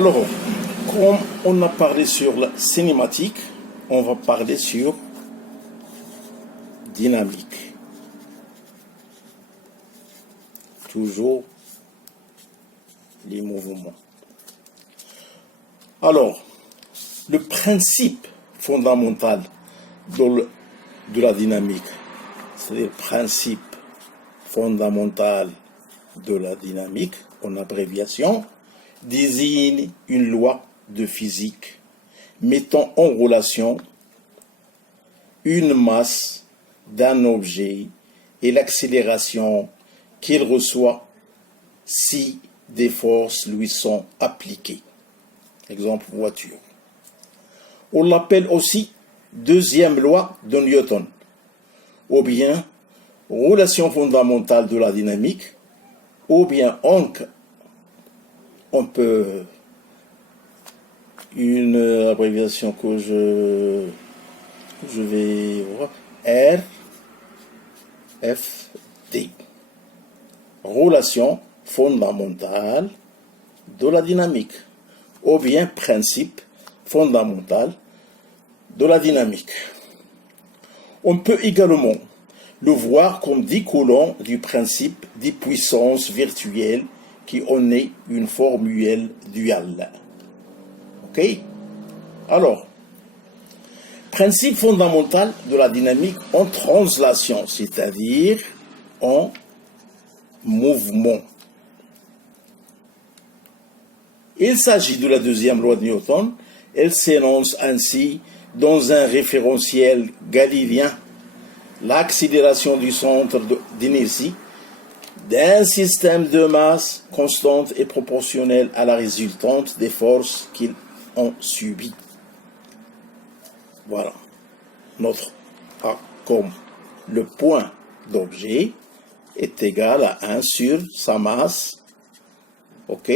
Alors, comme on a parlé sur la cinématique, on va parler sur dynamique. Toujours les mouvements. Alors, le principe fondamental de la dynamique, c'est-à-dire le principe fondamental de la dynamique, en abréviation, désigne une loi de physique mettant en relation une masse d'un objet et l'accélération qu'il reçoit si des forces lui sont appliquées. Exemple, voiture. On l'appelle aussi deuxième loi de Newton, ou bien relation fondamentale de la dynamique, ou bien on peut, une abréviation que je vais voir, RFD, relation fondamentale de la dynamique, ou bien principe fondamental de la dynamique. On peut également le voir comme découlant du principe des puissances virtuelles qui en est une formule duale. Ok? Alors, principe fondamental de la dynamique en translation, c'est-à-dire en mouvement. Il s'agit de la deuxième loi de Newton. Elle s'énonce ainsi dans un référentiel galiléen. L'accélération du centre d'inertie d'un système de masse constante et proportionnelle à la résultante des forces qu'ils ont subies. Voilà. Notre A comme le point d'objet est égal à 1 sur sa masse. OK?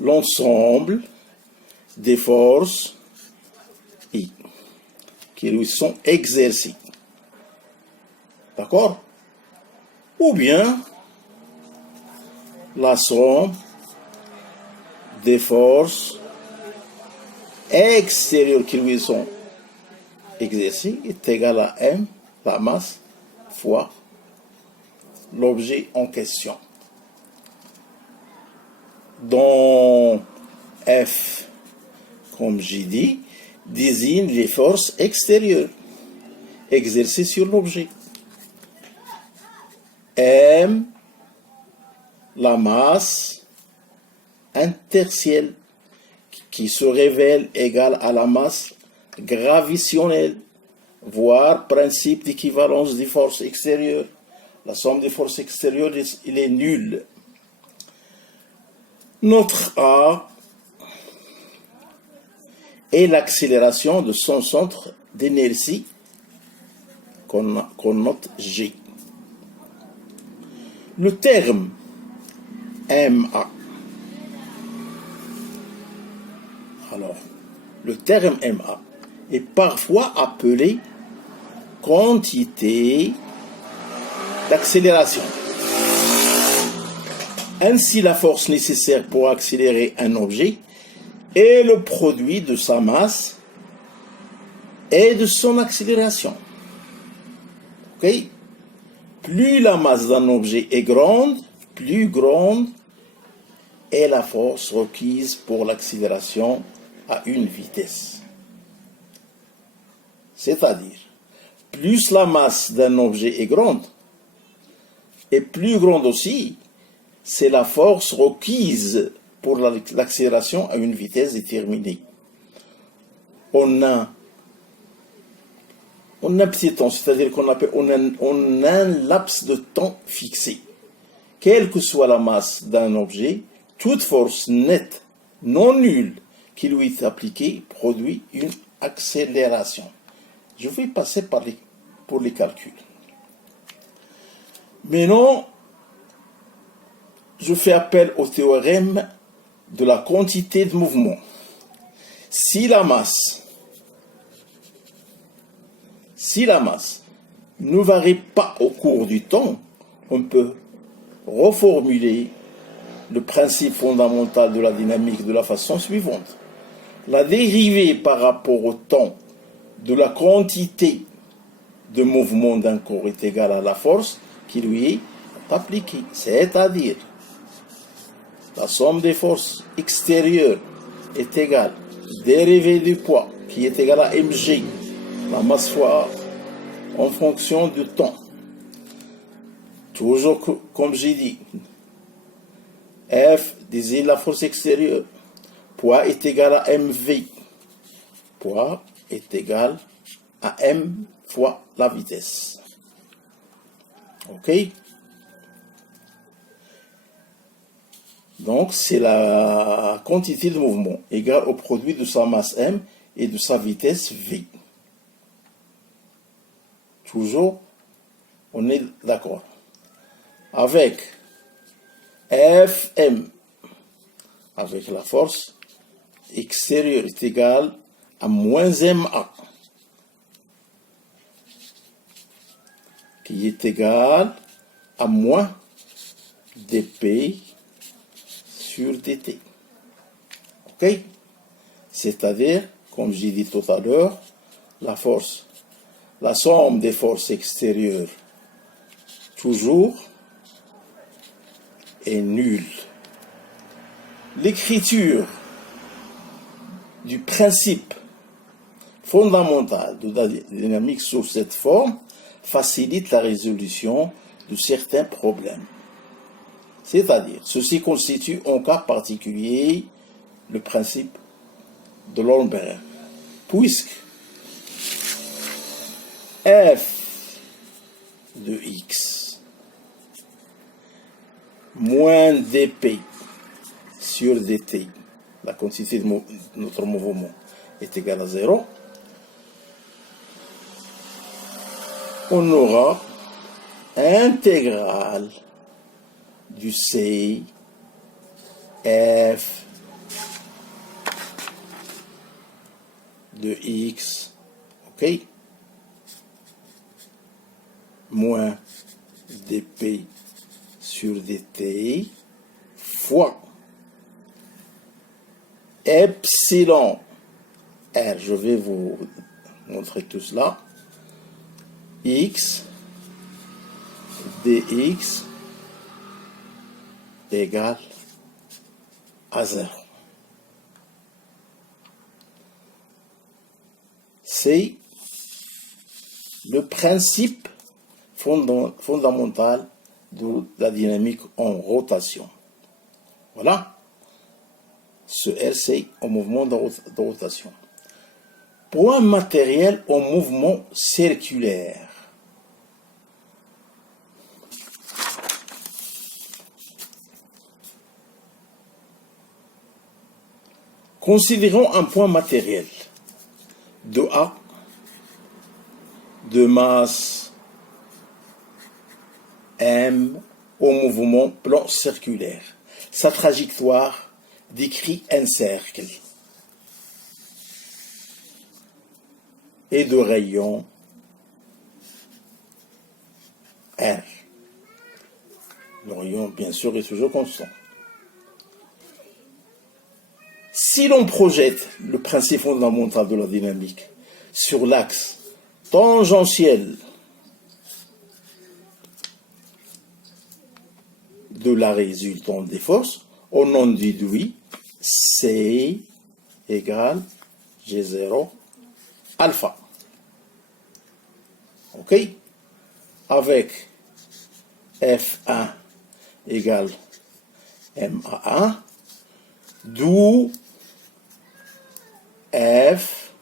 L'ensemble des forces I qui lui sont exercées. D'accord? Ou bien la somme des forces extérieures qui lui sont exercées est égale à M, la masse, fois l'objet en question. Dans F, comme j'ai dit, désigne les forces extérieures exercées sur l'objet. M, la masse intertielle qui se révèle égale à la masse gravitationnelle, voire principe d'équivalence des forces extérieures. La somme des forces extérieures, il est nulle. Notre A est l'accélération de son centre d'inertie qu'on note G. Le terme MA. Alors, le terme MA est parfois appelé quantité d'accélération. Ainsi, la force nécessaire pour accélérer un objet est le produit de sa masse et de son accélération. Ok? Plus la masse d'un objet est grande, plus grande est la force requise pour l'accélération à une vitesse. C'est-à-dire, plus la masse d'un objet est grande, et plus grande aussi, c'est la force requise pour l'accélération à une vitesse déterminée. On a un petit temps, c'est-à-dire qu'on a un laps de temps fixé. Quelle que soit la masse d'un objet, toute force nette, non nulle, qui lui est appliquée, produit une accélération. Je vais passer pour les calculs. Maintenant, je fais appel au théorème de la quantité de mouvement. Si la masse ne varie pas au cours du temps, on peut reformuler le principe fondamental de la dynamique de la façon suivante. La dérivée par rapport au temps de la quantité de mouvement d'un corps est égale à la force qui lui est appliquée. C'est-à-dire, la somme des forces extérieures est égale dérivée du poids qui est égal à mg, la masse fois A, en fonction du temps. Toujours comme j'ai dit, F désigne la force extérieure. Poids est égal à mv. Poids est égal à m fois la vitesse. Ok? Donc, c'est la quantité de mouvement égale au produit de sa masse m et de sa vitesse v. Toujours, on est d'accord. Avec Fm, avec la force extérieure est égale à moins ma, qui est égal à moins dp sur dt. Ok? C'est-à-dire, comme j'ai dit tout à l'heure, la somme des forces extérieures, toujours, est nulle. L'écriture du principe fondamental de la dynamique sous cette forme facilite la résolution de certains problèmes. C'est-à-dire, ceci constitue en cas particulier le principe de Lorentz, puisque f de x moins dp sur dt, la quantité de notre mouvement, est égale à 0, on aura intégrale du C f de x, ok, moins dp sur dt fois epsilon r, je vais vous montrer tout cela, x dx égale à 0. C'est le principe fondamental de la dynamique en rotation. Voilà. Ce R, c'est un mouvement de rotation. Pour un matériel en mouvement circulaire, considérons un point matériel de A, de masse M, au mouvement plan circulaire. Sa trajectoire décrit un cercle et de rayon R. Le rayon, bien sûr, est toujours constant. Si l'on projette le principe fondamental de la dynamique sur l'axe tangentiel de la résultante des forces, on en déduit C égale G0 alpha. Ok? Avec F1 égale MA1, d'où F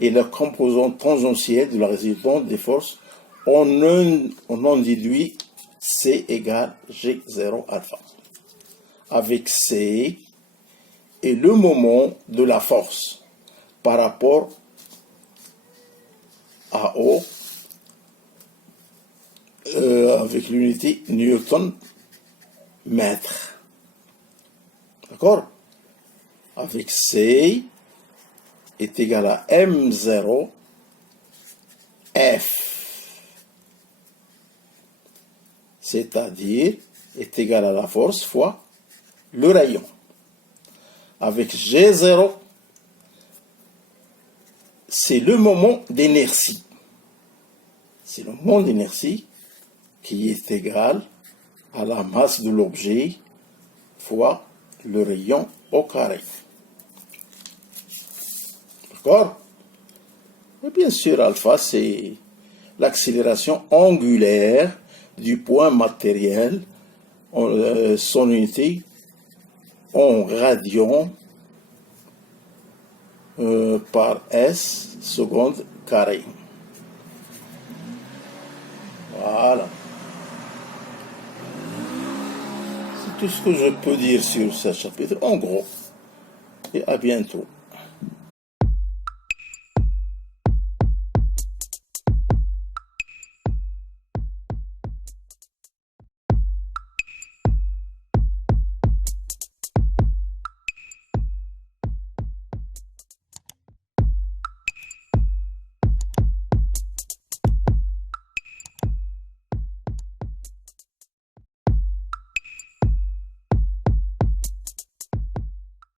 est la composante tangentielle de la résultante des forces, on en déduit C égale G0 alpha. Avec C est le moment de la force par rapport à O avec l'unité Newton mètre. D'accord? Avec C est égal à M0 F, c'est-à-dire est égal à la force fois le rayon avec G0, c'est le moment d'inertie. C'est le moment d'inertie qui est égal à la masse de l'objet fois le rayon au carré. D'accord? Et bien sûr, alpha, c'est l'accélération angulaire du point matériel, son unité en radians par s seconde carré. Voilà. C'est tout ce que je peux dire sur ce chapitre, en gros. Et à bientôt.